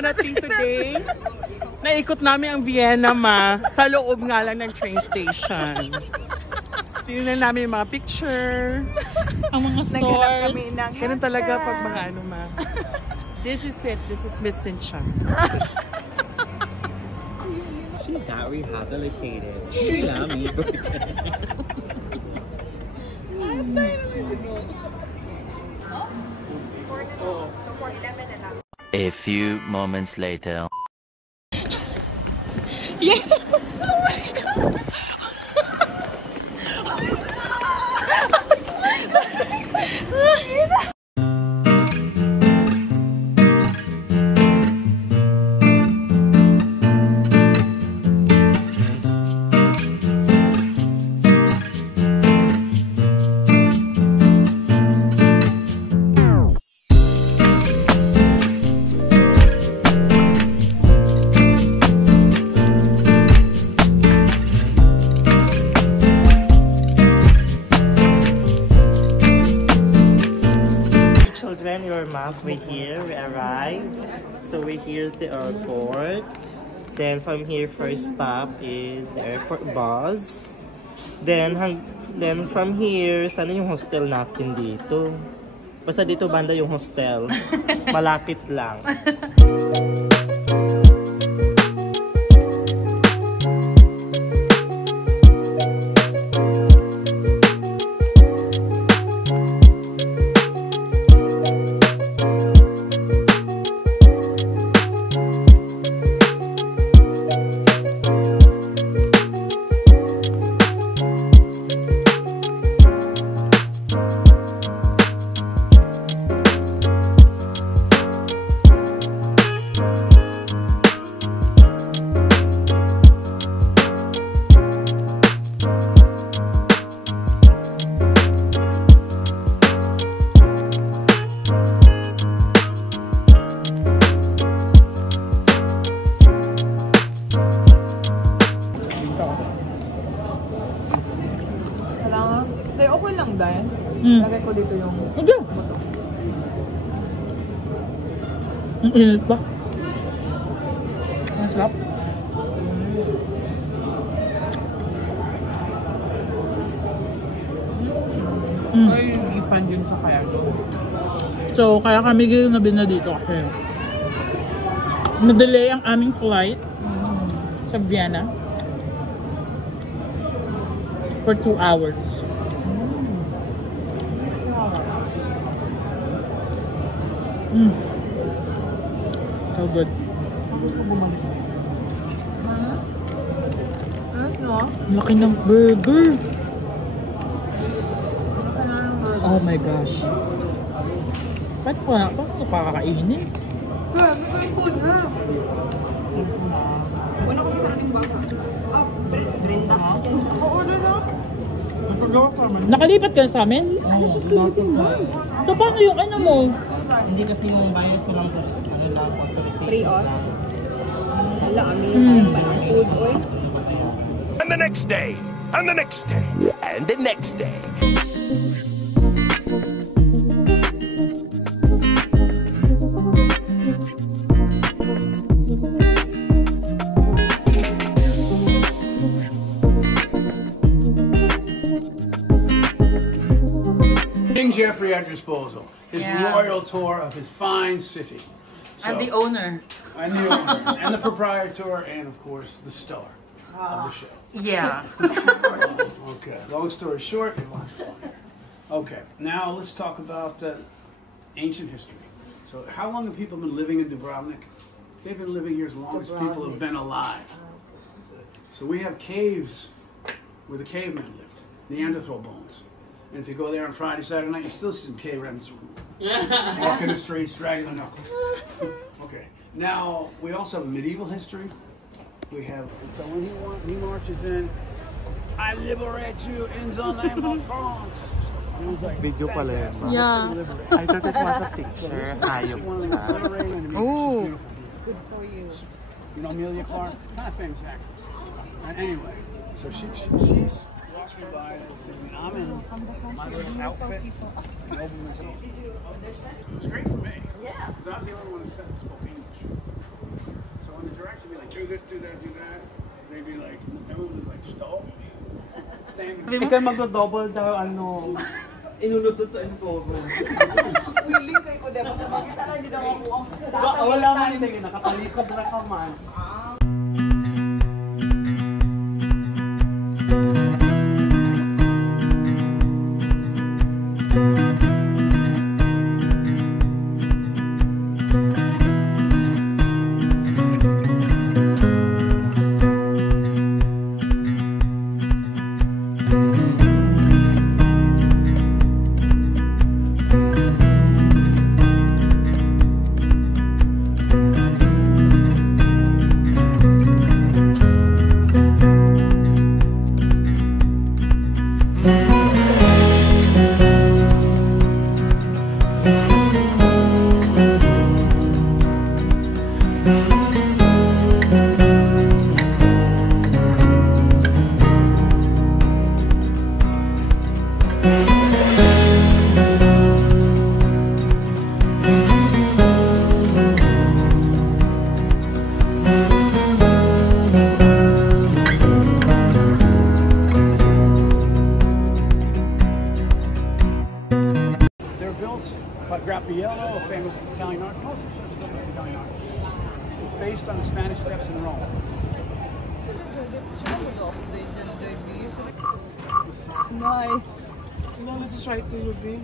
narating today. Naikot namin ang Vienna, ma. Sa loob nga lang ng train station. Tinignan namin yung mga picture. Ang mga stores. Ganun talaga pag mga ano, ma. This is it. This is Miss Sincha. She got rehabilitated. She got me A few moments later. Yes! Oh my God! We're here, we arrived. So we're here at the airport. Then from here, first stop is the airport bus. Then from here, sana yung hostel natin dito. Basta dito banda yung hostel. Malapit lang. Okay lang dahil. Lagay ko dito yung buto. Ang init pa. Ang sarap. Ay, ifan yun sa kaya. So, kaya kami ginabin na dito kasi na-delay ang aming flight sa Vienna for 2 hours. So good. Laki ng burger. Oh my gosh. Ba't ito kakakainin? Grabe ko yung food na. Wala ko sa ating baka. Brenda. Order na. Nakalipat ka sa amin? So paano yung ano mo? Hindi kasi yung bayad ko lang ano lang, authorization. Free off? Hala, amazing ba ng food, oy? And the next day, and the next day, and the next day. King Geoffrey at your disposal. His royal tour of his fine city. I'm the owner. And the owner, and the proprietor, and of course the star of the show. Yeah. Okay. Long story short. Okay. Now let's talk about ancient history. So, how long have people been living in Dubrovnik? They've been living here as long as people have been alive. So we have caves where the cavemen lived, Neanderthal bones. And if you go there on Friday, Saturday night, you still see some cave rats walking the streets, dragging a knuckle. Okay. Now, we also have medieval history. We have, so when he marches in, I liberate you in the name of France. Video pala yan, ma. Yeah. I thought it was a picture. Hayop ka. Oh. Good for you. You know Amelia Clark? Kind of famous actress. And anyway, so she's walking by, and I'm in my little outfit. It was great for me. Yeah. Because I was the only one that spoke English. do this, do that, do that. Maybe like, everyone was like, stop. Hindi kayo mag-double daw, ano, inulutod sa encover. Willing kayo ko, diba? Makita ka dyan ako ang Wala man hindi, nakatalikod na ka man. Raffaello, a famous Italian art, most of the Italian art. It's based on the Spanish steps in Rome. Nice. No, let's try to, Ruby.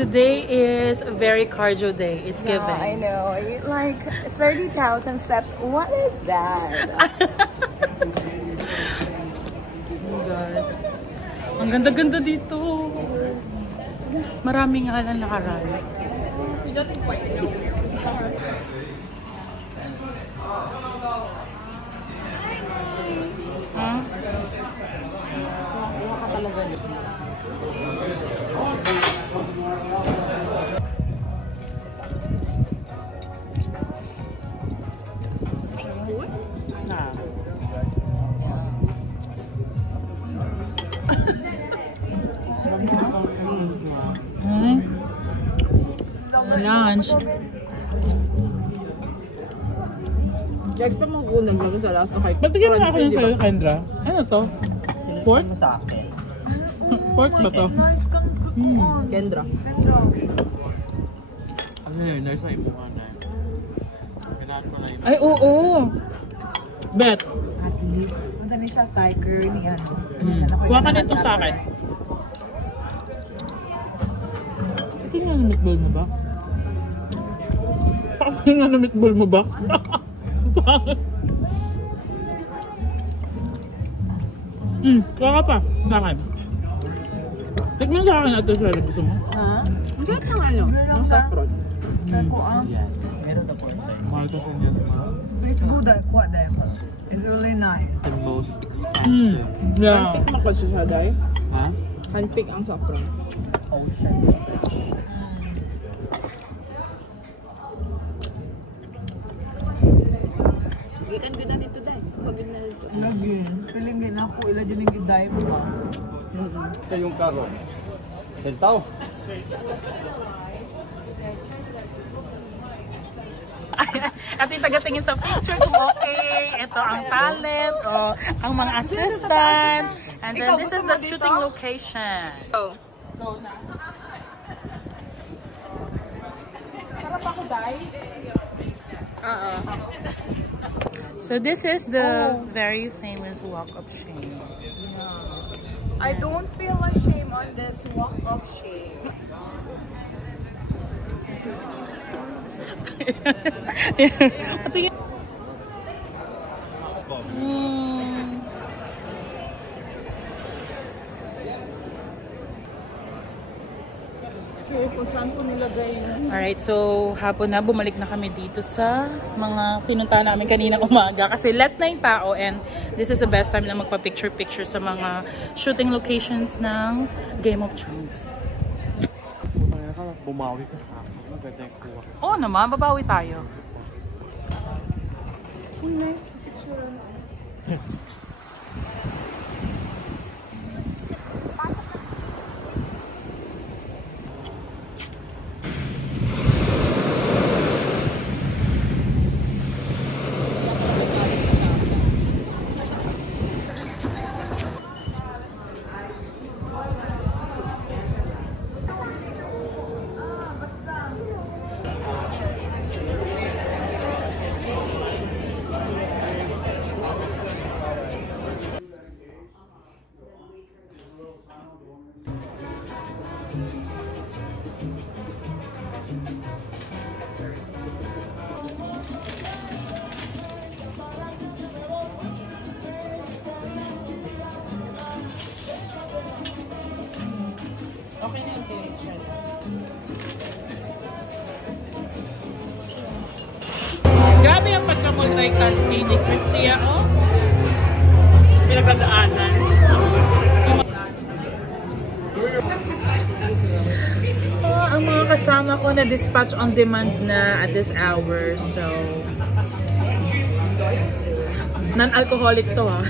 Today is a very cardio day. It's giving. I know. Like 30,000 steps. What is that? Oh God. Ang ganda-ganda dito. Maraming nga lang nakaraan. He doesn't quite know. Huh? Nah. Lunch. Check pa mo unang lang sa last na kay. Batigyan mo nga ako yung sa'yo, Kendra. Ano to? Pork? Mo sa akin. Pork ba to? Kendra. Ano yun? Nasa imuha na. Kailangan ko na yun. Ay, oo. Bet. At least, punta na siya cycle ni ano. Kuha ka nito sa akin. Ito nga na meatball mo ba? Ito nga na meatball mo ba? Kuha ka pa. Sa akin. Tikman sa akin ito siya. Gusto mo? Ha? Hindi pa ano? Ang saffron. Ako ang. Yes. Meron na po tayo. Mahal ko sa niya. It's good at what then? It's really nice. The most expensive. Yeah. Handpick mo kasi siya, Day? Ha? Handpick ang saffron. Ocean. Gikan gina dito, Day. Kagin na dito. Lagi. Feeling gina ako. Ila dyan yung dive ba? Ito yung karon. Sentaw. At yung tagatingin sa picture kung okay. Ito ang talent o ang mga assistant. And then this is the shooting location. Oh. So this is the very famous Walk of Shame. I don't feel ashamed on this Walk of Shame. Alright, so hapon na, bumalik na kami dito sa mga pinunta namin kaninang umaga kasi less na yung tao and this is the best time na magpa-picture-picture sa mga shooting locations ng Game of Thrones. Bumawi ka sa akin. Maganda yung kuha. Oo naman, babawi tayo. Okay na yung direction. Grabe ang pagka-multitask ni Cristia, oh. Pinagdadaanan. Ang mga kasama ko na dispatch on demand na at this hour. So, non-alcoholic to, ha.